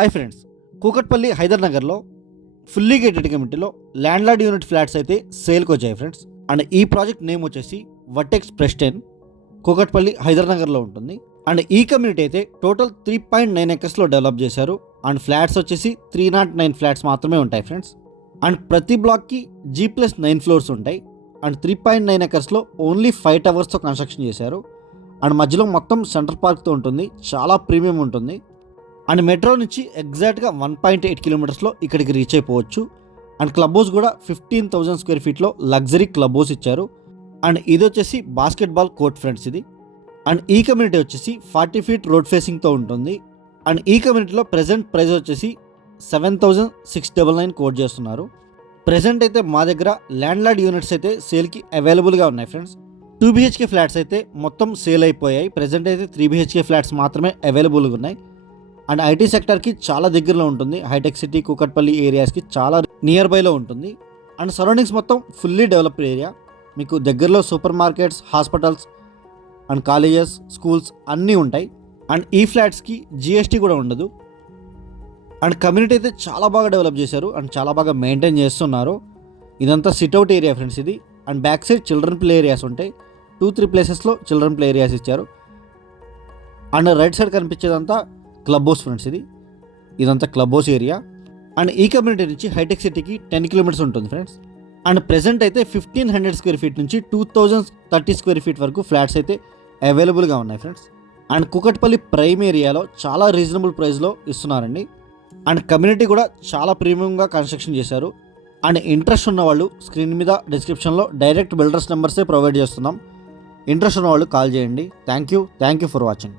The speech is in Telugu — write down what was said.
హాయ్ ఫ్రెండ్స్, కూకట్పల్లి హైదర్ నగర్లో ఫుల్లీ గేటెడ్ కమ్యూనిటీలో ల్యాండ్లార్డ్ యూనిట్ ఫ్లాట్స్ అయితే సేల్కి వచ్చాయి ఫ్రెండ్స్. అండ్ ఈ ప్రాజెక్ట్ నేమ్ వచ్చేసి వర్టెక్స్ ప్రెస్టెన్, కూకట్పల్లి హైదర్ నగర్లో ఉంటుంది. అండ్ ఈ కమ్యూనిటీ అయితే టోటల్ 3.9 ఎకర్స్లో డెవలప్ చేశారు. అండ్ ఫ్లాట్స్ వచ్చేసి 309 ఫ్లాట్స్ మాత్రమే ఉంటాయి ఫ్రెండ్స్. అండ్ ప్రతి బ్లాక్కి G+9 ఫ్లోర్స్ ఉంటాయి. అండ్ 3.9 ఎకర్స్లో ఓన్లీ 5 టవర్స్తో కన్స్ట్రక్షన్ చేశారు. అండ్ మధ్యలో మొత్తం సెంట్రల్ పార్క్తో ఉంటుంది, చాలా ప్రీమియం ఉంటుంది. అండ్ మెట్రో నుంచి ఎగ్జాక్ట్గా 1.8 కిలోమీటర్స్లో ఇక్కడికి రీచ్ అయిపోవచ్చు. అండ్ క్లబ్ హౌస్ కూడా 15,000 స్క్వేర్ ఫీట్లో లగ్జరీ క్లబ్ హౌస్ ఇచ్చారు. అండ్ ఇది వచ్చేసి బాస్కెట్బాల్ కోర్ట్ ఫ్రెండ్స్ ఇది. అండ్ ఈ కమ్యూనిటీ వచ్చేసి 40 ఫీట్ రోడ్ ఫేసింగ్తో ఉంటుంది. అండ్ ఈ కమ్యూనిటీలో ప్రెజెంట్ ప్రైస్ వచ్చేసి 7,699 కోట్ చేస్తున్నారు. ప్రెజెంట్ అయితే మా దగ్గర ల్యాండ్లార్డ్ యూనిట్స్ అయితే సేల్కి అవైలబుల్గా ఉన్నాయి ఫ్రెండ్స్. 2 BHK ఫ్లాట్స్ అయితే మొత్తం సేల్ అయిపోయాయి. ప్రెజెంట్ అయితే 3 BHK ఫ్లాట్స్ మాత్రమే అవైలబుల్గా ఉన్నాయి. అండ్ ఐటీ సెక్టర్కి చాలా దగ్గరలో ఉంటుంది. హైటెక్ సిటీ, కూకట్పల్లి ఏరియాస్కి చాలా నియర్ బైలో ఉంటుంది. అండ్ సరౌండింగ్స్ మొత్తం ఫుల్లీ డెవలప్డ్ ఏరియా. మీకు దగ్గరలో super markets, hospitals and colleges, schools అన్నీ ఉంటాయి. అండ్ ఈ ఫ్లాట్స్కి GST కూడా ఉండదు. అండ్ కమ్యూనిటీ అయితే చాలా బాగా డెవలప్ చేశారు అండ్ చాలా బాగా మెయింటైన్ చేస్తున్నారు. ఇదంతా సిట్అవుట్ ఏరియా ఫ్రెండ్స్ ఇది. And back side children play areas ఉంటాయి. 2-3 ప్లేసెస్లో చిల్డ్రన్ ప్లే ఏరియాస్ ఇచ్చారు. అండ్ రైట్ సైడ్ కనిపించేదంతా క్లబ్ హౌస్ ఫ్రెండ్స్ ఇది. ఇదంతా క్లబ్ హౌస్ ఏరియా. అండ్ ఈ కమ్యూనిటీ నుంచి హైటెక్ సిటీకి 10 కిలోమీటర్స్ ఉంటుంది ఫ్రెండ్స్. అండ్ ప్రెజెంట్ అయితే 1,500 స్క్వేర్ ఫీట్ నుంచి 2,030 స్క్వేర్ ఫీట్ వరకు ఫ్లాట్స్ అయితే అవైలబుల్గా ఉన్నాయి ఫ్రెండ్స్. అండ్ కూకట్పల్లి ప్రైమ్ ఏరియాలో చాలా రీజనబుల్ ప్రైస్లో ఇస్తున్నారండి. అండ్ కమ్యూనిటీ కూడా చాలా ప్రీమియంగా కన్స్ట్రక్షన్ చేశారు. అండ్ ఇంట్రెస్ట్ ఉన్న వాళ్ళు స్క్రీన్ మీద డిస్క్రిప్షన్లో డైరెక్ట్ బిల్డర్స్ నెంబర్సే ప్రొవైడ్ చేస్తున్నాం. ఇంట్రెస్ట్ ఉన్న వాళ్ళు కాల్ చేయండి. Thank you for watching.